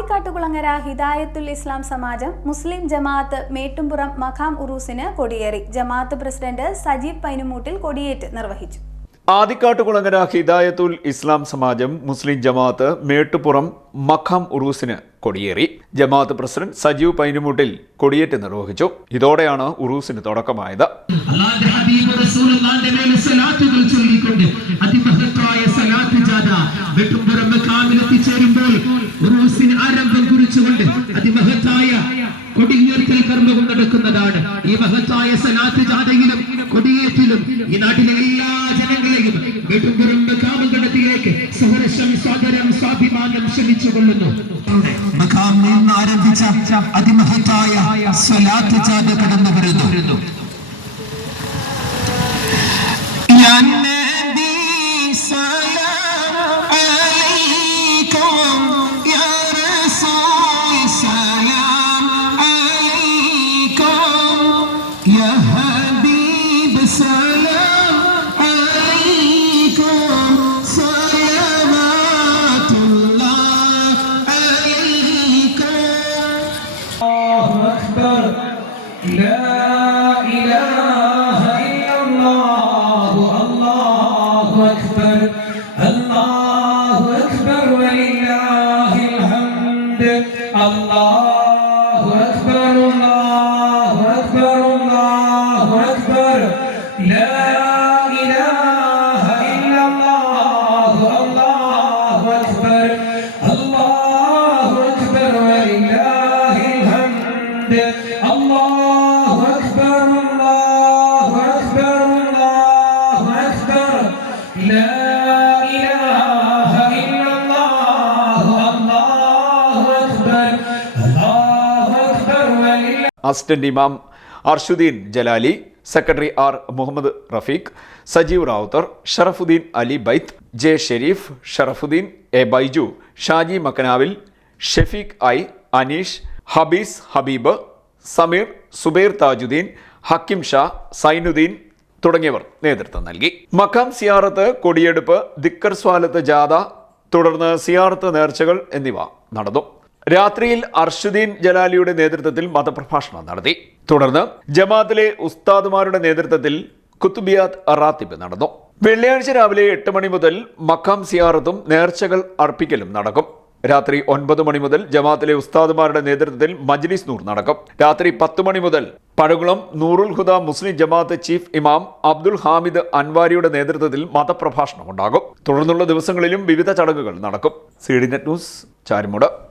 ആദിക്കാട്ടുകുളങ്ങര ഹിദായത്തുൽ ഇസ്ലാം സമാജം മുസ്ലിം ജമാഅത്ത് മേട്ടുംപുറം മഖാം ഉറൂസിന് കൊടിയേറി. ജമാഅത്ത് president Sajeev പൈനുമൂട്ടിൽ കൊടിയേറ്റ് നിർവഹിച്ചു. ആദിക്കാട്ടുകുളങ്ങര ഹിദായത്തുൽ ഇസ്ലാം സമാജം മുസ്ലിം ജമാഅത്ത് മേട്ടുപുറം മഖാം ഉറൂസിന് കൊടിയേറി. ജമാഅത്ത് president Sajeev പൈനുമൂട്ടിൽ കൊടിയേറ്റ് നിർവഹിച്ചു. ഇതോടെയാണ് ഉറൂസിന് തുടക്കമായത്. ആരംഭം കുറിച്ചുകൊണ്ട് അതിമഹത്തായ കൊടിയേറ്റൽ കർമ്മവും നടക്കുന്നതാണ്. ഈ മഹത്തായ സലാത്ത് ജാഥയിലും കൊടിയേറ്റിലും ഈ നാട്ടിലെ എല്ലാ ജനങ്ങളെയും മേട്ടുംപുറം മഖാമംഗണത്തിലേക്ക് സഹർഷം സ്വാതന്ത്ര്യം സ്വാഭിമാനം ക്ഷണിച്ചുകൊള്ളുന്നു. മഖാമിൽ നിന്ന് ആരംഭിച്ച അതിമഹത്തായ സലാത്ത് ജാഥ കടന്നു വരുന്നു. يا حبيب سلام عليكم صلوات الله عليكم. الله أكبر لا إله إلا الله. الله أكبر الله أكبر ولله الحمد. الله أكبر الله أكبر الله أكبر لا إله إلا الله. الله أكبر الله أكبر ولله الحمد. الله أكبر الله أكبر الله أكبر لا إله إلا الله. الله أكبر الله أكبر ولله. അസിസ്റ്റന്റ് ഇമാം Arshuddeen Jalali, secretary R Muhammad Rafeeq, Sajeev Ravuthar, Sharafuddeen Ali Baith, J Shareef, Sharafuddeen A Baiju, Shaji Makkanavil, Shefeeq I, Aneesh, Habees Habeeb, Sameer, Subair Thajuddeen, Hakkim Shah, Sainuddeen തുടങ്ങിയവർ നേതൃത്വം നൽകി. മഖാം സിയാറത്ത്, കൊടിയെടുപ്പ്, ദിക്കർ സ്വാലത്ത് ജാഥ, തുടർന്ന് സിയാറത്ത് നേർച്ചകൾ എന്നിവ നടന്നു. രാത്രിയിൽ അർഷുദ്ദീൻ ജലാലിയുടെ നേതൃത്വത്തിൽ മതപ്രഭാഷണം നടത്തി. തുടർന്ന് ജമാഅത്തിലെ ഉസ്താദുമാരുടെ നേതൃത്വത്തിൽ കുത്തുബിയാത്ത് റാത്തിബ് നടന്നു. വെള്ളിയാഴ്ച രാവിലെ 8 മണി മുതൽ മഖാം സിയാറത്തും നേർച്ചകൾ അർപ്പിക്കലും നടക്കും. രാത്രി 9 മണി മുതൽ ജമാഅത്തിലെ ഉസ്താദുമാരുടെ നേതൃത്വത്തിൽ മജ്ലിസ് നൂർ നടക്കും. രാത്രി 10 മണി മുതൽ പഴകുളം നൂറുൽ ഹുദ മുസ്ലിം ജമാഅത്ത് ചീഫ് ഇമാം അബ്ദുൽ ഹാമിദ് അൻവാരിയുടെ നേതൃത്വത്തിൽ മതപ്രഭാഷണം ഉണ്ടാകും. തുടർന്നുള്ള ദിവസങ്ങളിലും വിവിധ ചടങ്ങുകൾ നടക്കും. CDNet news, Charimood.